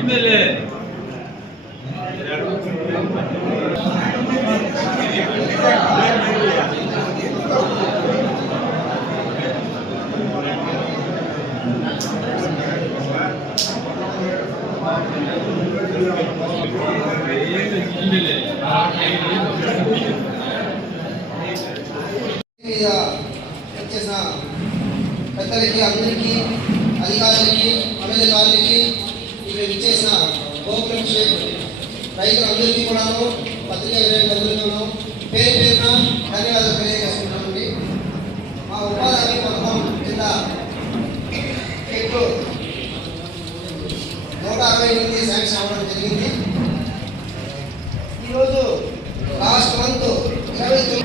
MLA వచ్చేసిన పెద్దలకి అందరికీ అధికారులకి అమెరికాలకి ఇక్కడ ఇచ్చేసిన గోకులం రైతులందరికీ కూడాను పత్రికా విలేకరులందరికీ పేరు పేరున ధన్యవాదాలు తెలియజేస్తున్నామండి. మా ఉపాధి హామీ పథకం కింద చెట్లు 168 శాంక్షన్ అవ్వడం జరిగింది. ఈరోజు లాస్ట్ మంత్ 29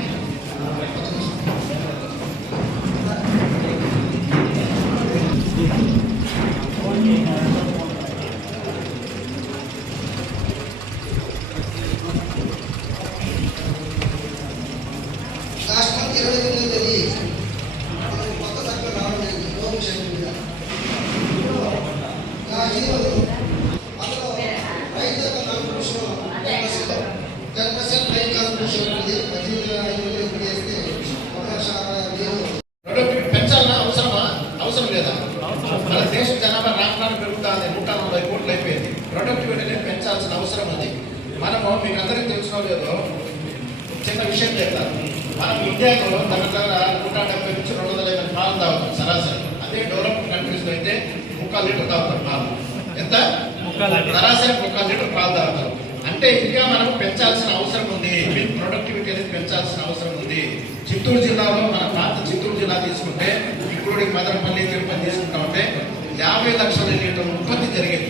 తేదీ కొత్త సర్కులర్ రావడం జరిగింది గోకులం మీద. అందులో రైతులకు కాంట్రిబ్యూషన్ 10% రైతు కాంట్రిబ్యూషన్ ఉంటుంది. 18,500 చేస్తే 1,60,000 పెంచాలన్నా అవసరమా? అవసరం లేదా? మన దేశ జనాభా రాష్ట్రాలు పెరుగుతుంది. 140 కోట్లు అయిపోయింది. ప్రొడక్టివిటీని పెంచాల్సిన అవసరం ఉంది. మనము మీకు అందరికీ తెలిసిన లేదో చిన్న విషయం చెప్తాను. మనం ఇండియాలో దగ్గర 170 నుంచి 250 పాలు తాగుతాం సరాసరి. అదే డెవలప్డ్ కంట్రీస్లో అయితే 1 లీటర్ తాగుతాం పాలు. ఎంత? సరాసరి 1 లీటర్ పాలు తాగుతాం. అంటే ఇంకా మనం పెంచాల్సిన అవసరం ఉంది. ప్రొడక్టివిటీ అనేది పెంచాల్సిన అవసరం ఉంది. చిత్తూరు జిల్లాలో మన పాత చిత్తూరు జిల్లా తీసుకుంటే ఇప్పుడు మదనపల్లి తిరుపతి తీసుకుంటా ఉంటే 50 లక్షల లీటర్ల ఉత్పత్తి జరిగింది.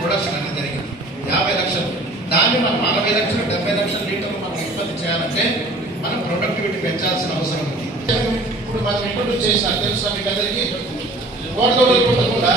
ప్రొడక్షన్ అనేది జరిగింది 50 లక్షలు. దాన్ని మనం 40 లక్షలు 70 లక్షల లీటర్లు మనం ఉత్పత్తి చేయాలంటే మనం ప్రొడక్టివిటీ పెంచాల్సిన అవసరం ఉంది. ఇప్పుడు మనం ఇంట్రొడ్యూస్ చేసిన తెలుసా మీకు అందరికీ కోటగొడవలు కూడా